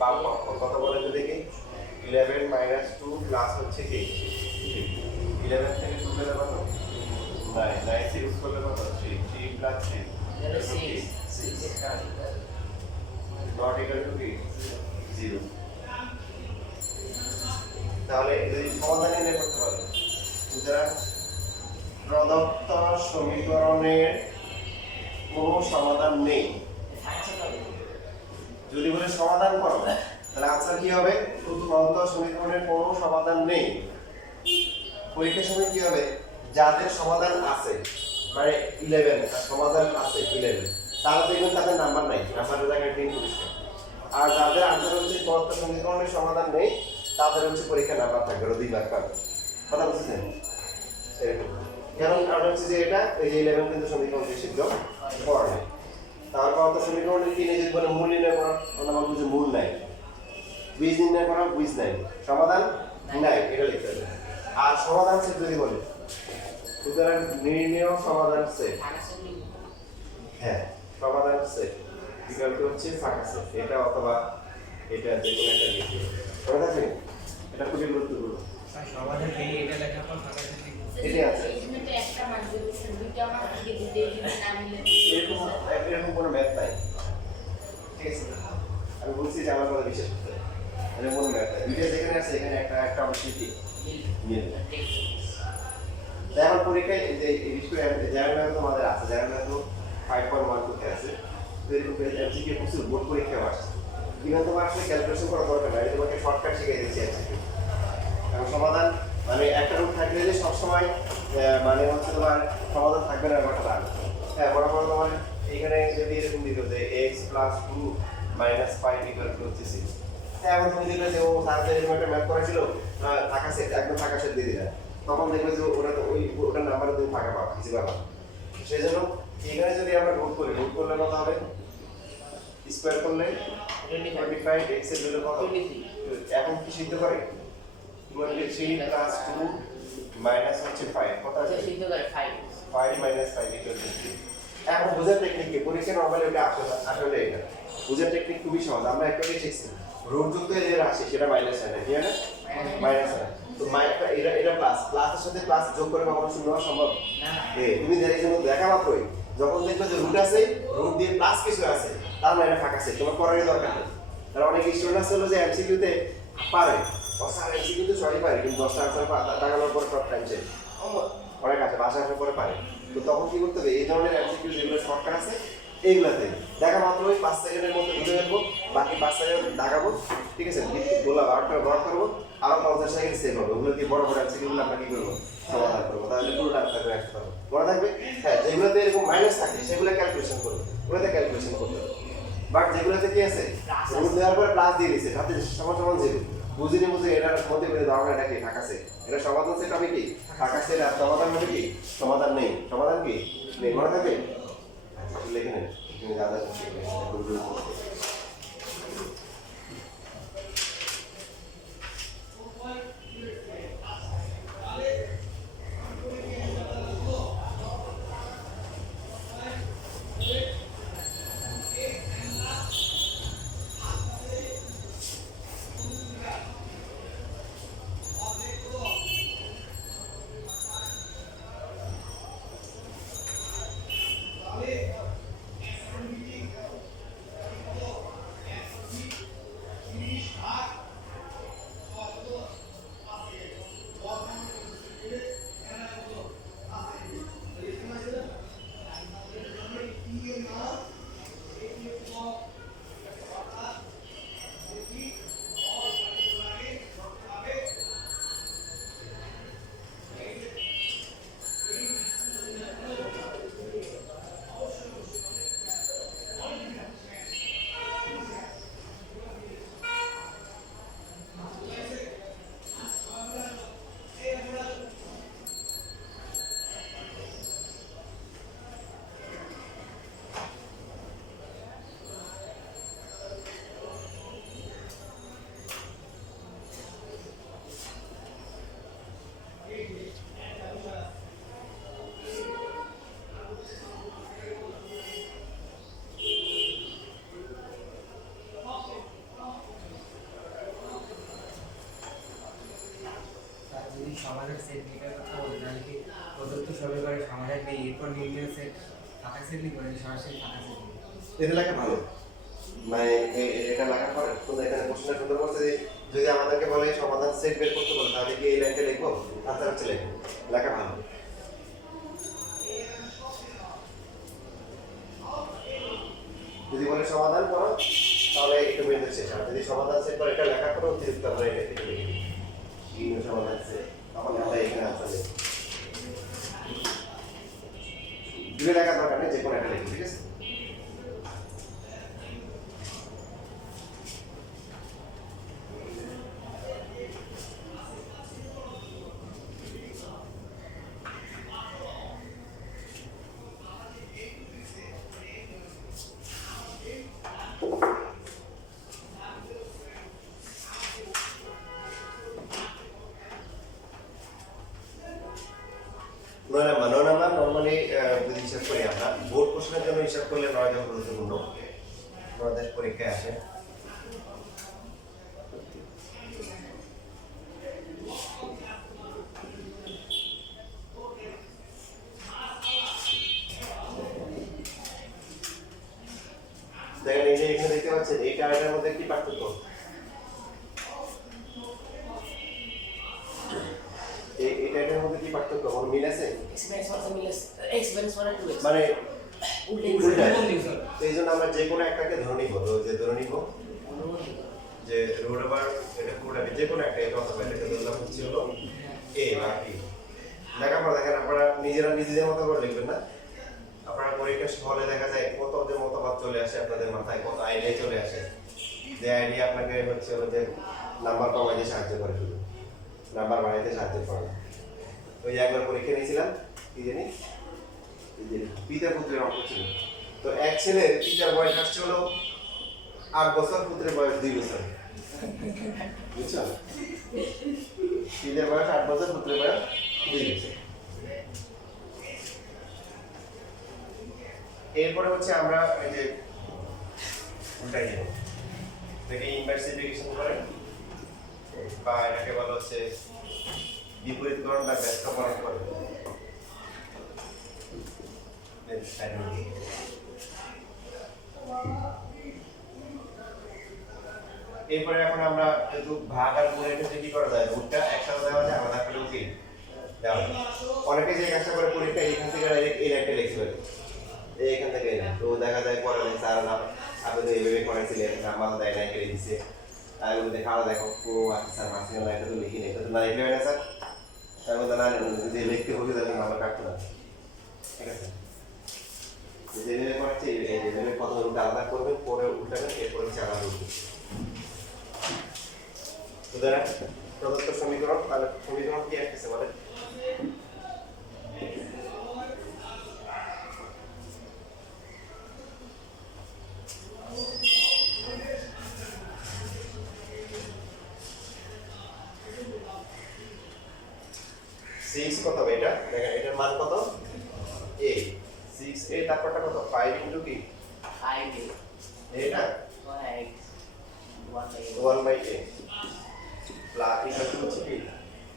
বাম পক্ষ কত বলে তো দেখি 11 মাইনাস 2 প্লাস হচ্ছে কি 11 থেকে 2 গেলে কত 9 9 ইউজ করলে কত 3 3 প্লাস 3 নট ইকুয়াল টু কি 0 তাহলে যদি সমাধান নির্ণয় করতে পারি সুতরাং প্রদত্ত সমীকরণের কোনো সমাধান নেই যদি বলে সমাধান করো তাহলে আনসার কি হবে প্রদত্ত সমীকরণের কোনো সমাধান নেই পরীক্ষার সময় কি হবে যাদের সমাধান আছে মানে 11 তার সমাধান আছে 11 তারা দেখবেন তাদের নাম্বার নাই নাম্বারের জায়গায় 3 পরিষ্কার আর যাদের আনসার হচ্ছে প্রদত্ত সমীকরণের সমাধান নেই তাদের হচ্ছে পরীক্ষা নাম্বার থাকবে 2 মার্ক পাবে কথা বুঝছেন এরকম কারণ কারণ হচ্ছে যে এটা এই যে 11 কিন্তু সমীকরণ সিদ্ধ করা নেই তারপর তো সমীকরণের কি যদি বলে মূল নির্ণয় করা আমরা বলবো যে মূল নাই বীজ নির্ণয় করা বীজ নাই সমাধান নাই এটা লিখতে হবে আর সমাধান সেট যদি বলে সুতরাং নির্ণয় সমাধান সেট হ্যাঁ সমাধান সেট বিকল্প হচ্ছে ফাঁকা সেট এটা অথবা এটা যে কোনো একটা লিখতে হবে মনে থাকবে এটা খুবই গুরুত্বপূর্ণ সমাধান এই এটা লেখা পর ফাঁকা সেট এটাই আছে এখানে একটা মান যদি দুইটা মান থেকে দিতে যদি না মিলে এরকম কোনো ম্যাথ নাই ঠিক আছে আমি বলছি যে আমার কথা বিশ্বাস করতে এরকম কোনো ম্যাথ নাই দুইটা যেখানে আছে এখানে একটা একটা অবশ্যই কি মিল তাই আমার পরীক্ষায় যে এই বিষয়ে জেনারেল ম্যাথ তোমাদের আছে জেনারেল ম্যাথ 5.1 করতে আছে তো এরকম এমসিকিউ প্রচুর বোর্ড পরীক্ষায় আসছে কিন্তু তোমার আসলে ক্যালকুলেশন করা দরকার নাই তোমাকে শর্টকাট শিখিয়ে দিচ্ছি এমসিকিউ এবং সমাধান মানে একটা রুট থাকলে যে সবসময় মানে হচ্ছে তোমার সমাধান থাকবে না ব্যাপারটা না হ্যাঁ বড় বড় তোমার এখানে যদি এরকম দিত যে x + 2 - 5 = হচ্ছে 6 হ্যাঁ এখন তুমি দেখলে যে ও তাড়াতাড়ি এরকম একটা ম্যাথ করেছিল ফাঁকা সেট একদম ফাঁকা সেট দিয়ে দিলে তখন দেখবে যে ওটা তো ওটার নাম্বারে তুমি ফাঁকা পাবা কিছু পাবা সেই জন্য এখানে যদি আমরা রুট করলে কত হবে স্কয়ার করলে 25 x এর ভ্যালু কত 23 এখন কি সিদ্ধ করে 23 + 2 মাইনাস হচ্ছে 5 কত আছে সিদ্ধ করে 5 5 - 5 = 3 এখন বুঝার টেকনিক কি পরীক্ষা নরমালি এটা আসলে এটা বুঝার টেকনিক খুবই সহজ আমরা একটাই শিখছি রুট যুক্ত যে রাশি সেটা মাইনাস হয় না কি হয় না মাইনাস হয় তো এটা প্লাসের সাথে প্লাস যোগ করে কখনো শূন্য হওয়া সম্ভব না তুমি দেখা মাত্রই যখন দেখবে যে রুট আছে রুট দিয়ে প্লাস কিছু আছে তার মানে ফাঁকা আছে তোমার করারই দরকার নেই তার অনেক স্টুডেন্ট আছে যে এমসিকিউ তে পারে আর এমসিকিউ তে সবাই পারে কিন্তু 10টা আনসার দাগানোর পর সব টাইম শেষ অনেক আছে বাসা আসার পরে পারে তো তখন কি করতে হবে এই ধরনের এমসিকিউ যেগুলো শর্টকাট আছে এইগুলাতে দেখা মাত্রই 5 সেকেন্ডের মধ্যে বুঝে ফেলবো বাকি 5 সেকেন্ড দাগাবো ঠিক আছে গোলা আউটটা বড় করবো আবার 50 সেকেন্ড সেভ হবে ওগুলো দিয়ে বড় বড় এমসিকিউগুলো আমরা কি করবো সমাধান করবো তাহলে পুরোটা আনসার করে আসতে পারবো মনে থাকবে হ্যাঁ যেগুলোতে এরকম মাইনাস থাকে সেগুলো ক্যালকুলেশন করবে ওগুলোতে ক্যালকুলেশন করতে হবে বাট যেগুলোতে কি আছে রুট দেওয়ার পরে প্লাস দিয়ে দিয়েছে সাথে সমান সমান জিরো বুঝে এটার মধ্যে করে দাও না এটা কি ফাঁকা সেট এটা সমাধান সেট হবে কি ফাঁকা সেট আর সমাধান হবে কি সমাধান নেই সমাধান কি নেই মনে থাকবে লিখে নেন তুমি যা যা শিখবে সমাজের সেট নিয়ে কথা বলে তাহলে কি প্রদত্ত সমীকরণে সমাজের যে এরপর নির্ণয় সেট ফাঁকা সেট লিখবে সরাসরি ফাঁকা সেট এটা লেখা ভালো, মানে এটা লেখার পরে তো এখানে প্রশ্নটা সুন্দর করছে যে যদি আমাদেরকে বলে সমাধান সেট বের করতে বলে তাহলে কি এই লাইনটা লিখবো, তাছাড়া হচ্ছে লিখবো, লেখা ভালো। যদি বলে সমাধান করো তাহলে একটু বের শেষ, আর যদি সমাধান সেট করে এটা লেখা করো অতিরিক্ত আমরা এটা থেকে লিখে দিই কি সমাধান সেট, তাহলে আমরা এখানে আনসার লিখব। দুটো লেখার দরকার নেই, যে কোনো একটা লিখবো, ঠিক আছে। নর্মালি যদি হিসাব করি আমরা বোর্ড প্রশ্নের জন্য হিসাব করলে 9 জন গুরুত্বপূর্ণ আমাদের পরীক্ষায় আসে। দেখেন এই যে এখানে দেখতে পাচ্ছেন এইটা এটার মধ্যে কি পার্থক্য, এটার মধ্যে কি পার্থক্য কোন মিল আছে? মানে উল্টা, তো এই জন্য আমরা যে কোনো একটাকে ধরে নিব, যে ধরে নিব যে রুট ওভার এটা পুরোটা যে কোনো একটা এটা অথবা এটাকে ধরলাম হচ্ছে হলো এ বা বি। লেখাপড়া দেখেন আপনারা নিজেরা নিজেদের মতো করে লিখবেন না, আপনারা পরীক্ষার হলে দেখা যায় কত যে মতবাদ চলে আসে আপনাদের মাথায়, কত আইডিয়া চলে আসে, যে আইডিয়া আপনাকে হচ্ছে হলো যে নাম্বার কমাইতে সাহায্য করে, শুধু নাম্বার বাড়াইতে সাহায্য করে না। ওই একবার পরীক্ষা নিয়েছিলাম কি জানি পিতা পুত্রের অঙ্ক ছিল, তো এক ছেলের পিতার বয়স আসছে হলো 8 বছর, পুত্রের বয়স 2 বছর, বুঝছো? পিতার বয়স 8 বছর, পুত্রের বয়স 2 বছর। এরপরে হচ্ছে আমরা এই যে উল্টাই নেব, দেখে ইনভার্সিফিকেশন করেন বা এটাকে বলা হচ্ছে বিপরীতকরণ বা ব্যস্তকরণ করে। এরপরে এখন আমরা যেহেতু ভাগ আর গুণের ক্ষেত্রে কি করা যায়, রুটটা একসাথে দেওয়া যায়, আলাদা করে উঠিয়ে দেওয়া যায়। অনেকে যে কাজটা করে পরীক্ষা এখান থেকে ডাইরেক্ট এই লাইনটা লিখে ফেলে, এইখান থেকে এই লাইন, তো দেখা যায় পরে স্যার আপনি তো এইভাবে করেছিলেন, নাম্বার দেয় না কেটে দিচ্ছে, আর ওগুলো দেখে আলাদা দেখো ও আচ্ছা স্যার মাঝখানে লাইনটা তো লিখি নেই, তো না লিখলে হয় না স্যার, তার মধ্যে না যে লিখতে হবে তাহলে নাম্বার কাটতে না, ঠিক আছে। যেভাবে করাচ্ছে এইভাবে কত রুট আলাদা করবেন, পরে উল্টাবেন, এরপরে হচ্ছে আলাদা উঠবে। সুতরাং প্রদত্ত সমীকরণ, তাহলে সমীকরণ কি আসতেছে বলেন? সিক্স কত হবে এটা? দেখেন এটার মান কত? a 6a, তারপরটা কত? 5 ইনটু কি 5a এটা 1/a প্লাস এটা হচ্ছে কি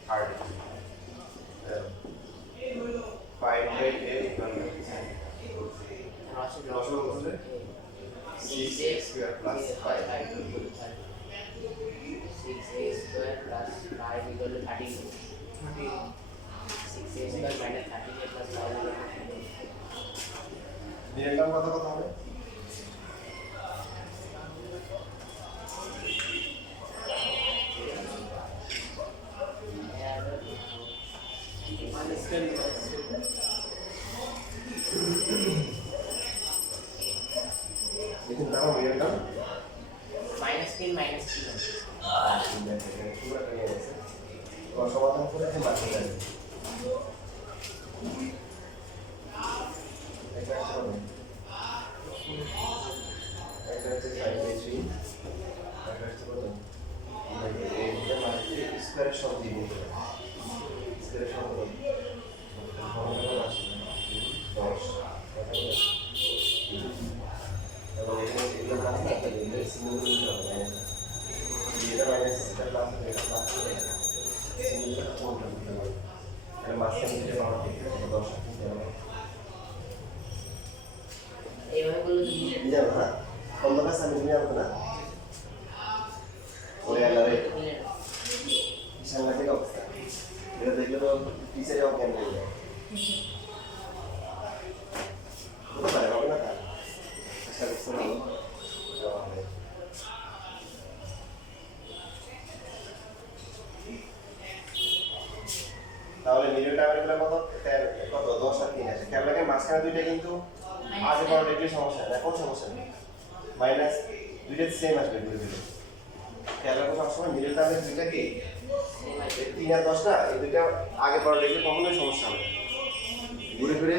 30 5/a equal to 6a square plus 5 6a square plus 5 equal to 30. 6a square minus 30a plus 5 equal to 30. নিয়মটা কত কত হবে? দেখুন দাও নিয়মটা minus 3 পুরো নিয়ে গেছে, তো সমাধান করে যে মাত্রা যাবে এটা হবে এটা হচ্ছে 5/3, এটা হচ্ছে কত? এটা মানে স্কয়ারের সঙ্গে দিয়ে নিতে হবে, স্কয়ারের সঙ্গে 10 এবং এখানে এগুলো প্লাস না থাকলে এগুলো সিম্বল দিতে হবে, এটা মাইনাস এটা প্লাস এটা প্লাস মাঝখানে যেটা পাওয়া ঠিক আছে 10 এইভাবে বললে তো মিলে বুঝে যাবে না অন্য কাছে আমি বুঝে যাবো না ওরে আল্লাহরে মিলে না। সাংঘাতিক অবস্থা এটা দেখলে তো টিচারে অজ্ঞান হয়ে যায় হতে পারে হবে না তার চেষ্টা করতে হবে যাওয়া হবে তাহলে মিডিল টাওয়ারগুলো কত 10 আর 3 আছে খেয়াল রাখেন মাঝখানে দুইটা কিন্তু আগে বড় ডিগ্রি সমস্যা না কোন সমস্যা নেই মাইনাস দুইটা সেম আসবে ঘুরে ঘুরে খেয়াল রাখো সবসময় মিডিল টাওয়ারের দুইটা কি 3 আর 10 না এই দুইটা আগে বড় ডিগ্রি কখনোই সমস্যা হবে ঘুরে ঘুরে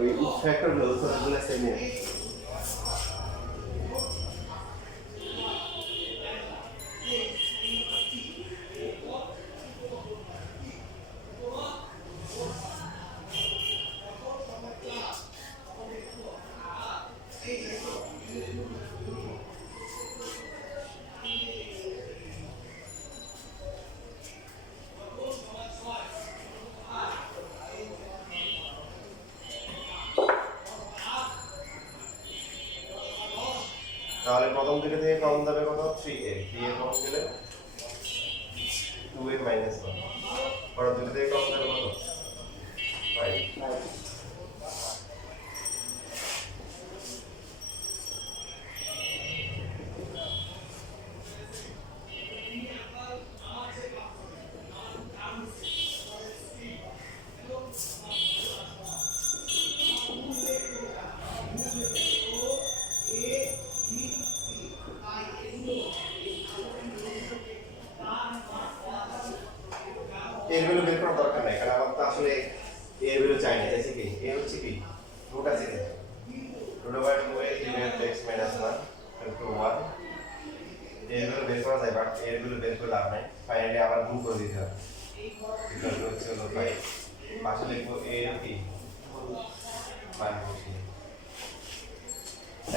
ওই ফ্যাক্টরগুলো উত্তরগুলো সেম নেই তাহলে প্রথম দুটো থেকে কম যাবে কত 3a 3a কম গেলে 2a মাইনাস 1 পরের দুটো থেকে কম যাবে কত 5 এগুলো বের করার দরকার নাই কারণ আমার তো আসলে এগুলো চাই না চাইছে কি এ হচ্ছে কি রুট আছে কি root over 2a 3x minus 1 to 1 এগুলো বের করা যায় বাট এগুলো বের করে লাভ নাই ফাইনালি আবার গুণ করে দিতে হবে ইকুয়াল টু হচ্ছে হলো 5 পাশে লিখবো a কি মান বসিয়ে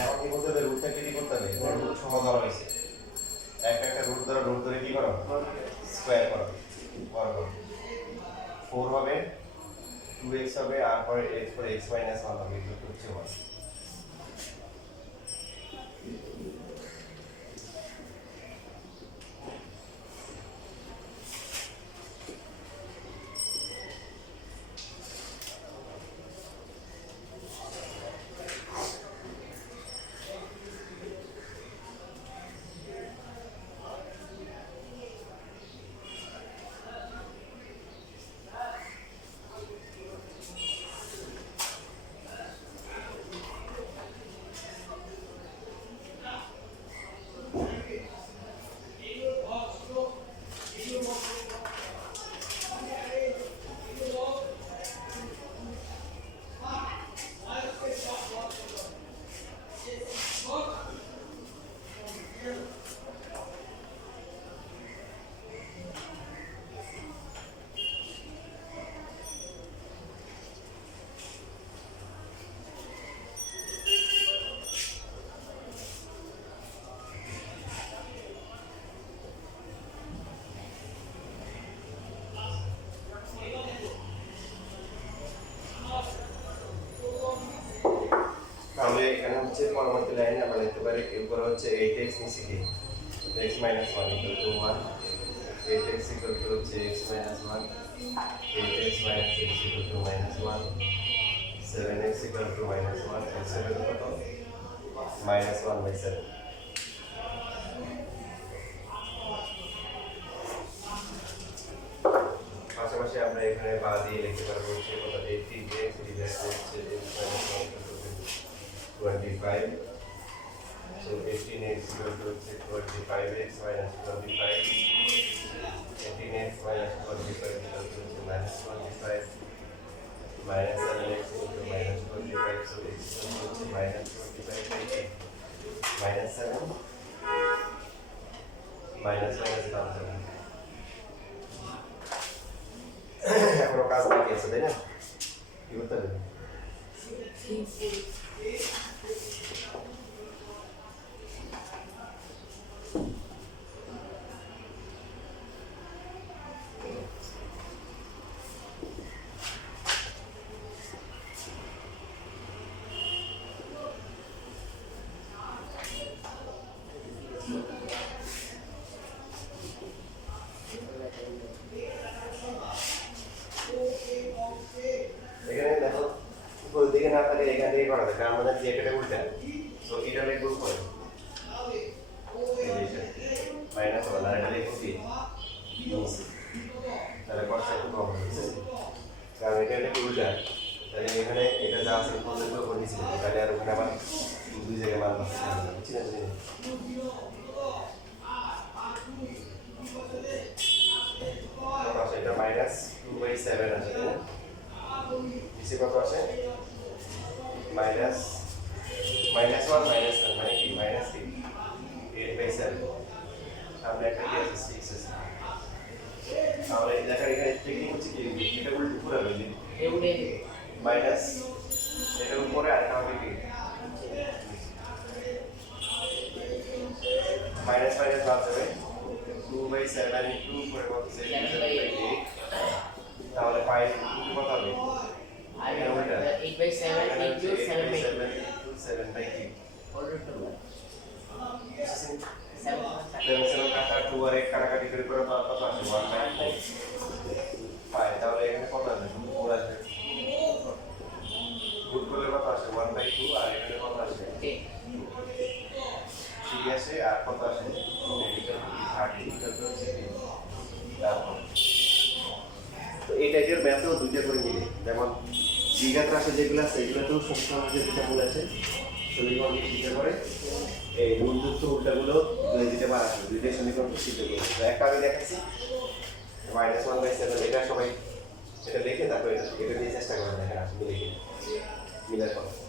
এখন কি করতে হবে রুটটা কি করতে হবে রুট সমান ধরা হয়েছে একটা রুট ধরে কি করো স্কয়ার করো বড় করো 4 হবে 2x হবে আর পরে x minus 1 হবে এটা হচ্ছে 1 তাহলে এখানে হচ্ছে পরবর্তী লাইনে আমরা লিখতে পারি এরপর হচ্ছে 8x নিচে কি x minus 1 equal to 1 8x equal to হচ্ছে x minus 1 8x minus x equal to minus 1 7x equal to minus 1 x equal to কত minus 1 by 7 পাশাপাশি আমরা এখানে বা দিয়ে লিখতে পারবো হচ্ছে কত 18x ডিভাইড হচ্ছে x minus 1 25 so 18x equal to 25x minus 25 18x minus 25 equal to minus 25 minus 7x equal to minus 25 so x equal to minus 25 minus 7 minus এখনো কাজ বাকি আছে তাই না কি করতে হবে আর এটা লিখবো কি তাহলে কষ্ট একটু কম হবে কারণ এটা একটা উল্টা তাহলে এখানে এটা যা আছে পর্যন্ত উপর নিচে তাহলে আর ওখানে আবার দুই জায়গায় মান বসে যাবে বুঝছি না কত আছে এটা মাইনাস 2/7 আছে তাই না নিচে কত আছে মাইনাস মাইনাস 1 মাইনাস 1 মানে কি মাইনাস কি 8/7 সামনে একটা কি আছে 6 আছে তাহলে দেখা এখানে টেকনিক হচ্ছে কি এটা উল্টো পুরো হয়ে যাবে এউডে মাইনাস এটার উপরে আর হবে কি মাইনাস মাইনাস বাদ যাবে 2/7 ইন্টু উপরে কত 7/8 তাহলে পাই কত হবে আর 8/7 ইনটু 7/8 7/8 7 7 কাটা 2 আর 1 কাটাকাটি করে কত আসে 1/5 পাই তাহলে এখানে কত আসবে 4 আসবে গুড করলে কত আসে 1/2 আর এখানে কত আসে 3 আসে আর কত আসে মেডিকেল 30 তারপর তো এই টাইপের ম্যাথও দুইটা করে মিলে যেমন দ্বিঘাত রাশি যেগুলো আছে এগুলোতেও সমীকরণের দুইটা মূল আছে সমীকরণ দুইটা করে এই মূলযুক্ত উল্টাগুলো দুইটা বার আসবে দুইটা সমীকরণকে সিদ্ধ করে একটা আমি দেখাচ্ছি -1/7 এটা সবাই এটা দেখে তারপর এটা দিয়ে চেষ্টা করে দেখেন আসলে মিলে মিলার কথা